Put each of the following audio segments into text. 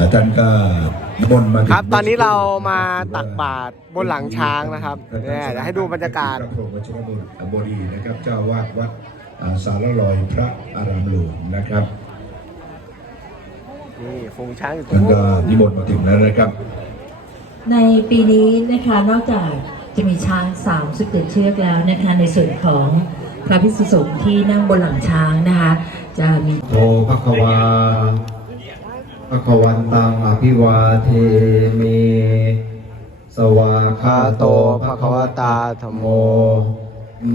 อ่าท่านก็นิมนต์มาถึงครับ ตอนนี้เรามาตักบาตรบนหลังช้างนะครับเนี่ยเดี๋ยวให้ดูบรรยากาศพระพรหมวชิรบุตรบดีนะครับ เจ้าวาดวัดอ่าสารลอยพระอารามหลวงนะครับนี่ฝูงช้างอยู่ตรท่างนนู้ก็นนิมนต์มาถึงแล้วนะครับ ในปีนี้นะคะนอกจากจะมีช้าง31เชือกแล้วนะคะในส่วนของพระพิสุสงฆ์ที่นั่งบนหลังช้างนะคะ จะมีโตภควา ภควันตังอภิวาเทมิสวาคาโตภควตาธรรมโม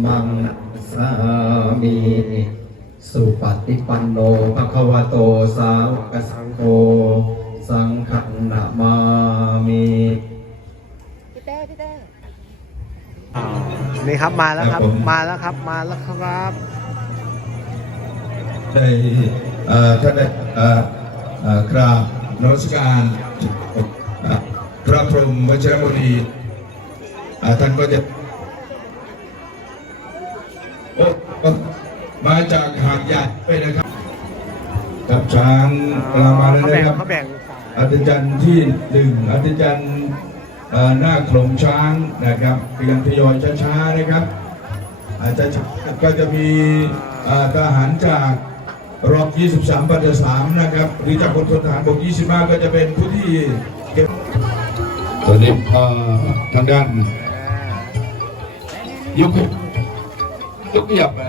มังสามีสุปฏิปันโนภควโตสาวกสังโฆสังฆนามามิอ่านี่ครับมาแล้วครับครับผมมาแล้วครับ มาแล้วครับ ได้เอ่อท่านได้เอ่อเอ่อ กราบนมัสการเอ่อพระพรหมวชิรบุรีอ่าท่านก็จะโอ้มาจากหาดใหญ่ไปนะครับกับช้างกลามาแล้วเขานะแบ่งครับเขาแบ่งอัศจรรย์ที่หนึ่งอัศจรรย์เอ่อหน้าโขลงช้างนะครับเพียงทยอยช้าๆนะครับอาจจะก็จะมีเอ่อทหารจาก รอบ 23 ปัตสามนะครับหรือจากพลทหารบก25 ก็จะเป็นผู้ที่เก็บตอนนี้เอ่อทางด้านยกยกขยับนะ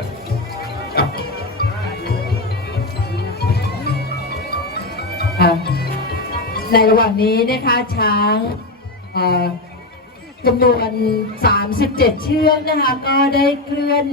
ครับอะในระหว่างนี้นะคะช้างเอ่อจำนวน 37 เชือกนะคะ ก็ได้เคลื่อน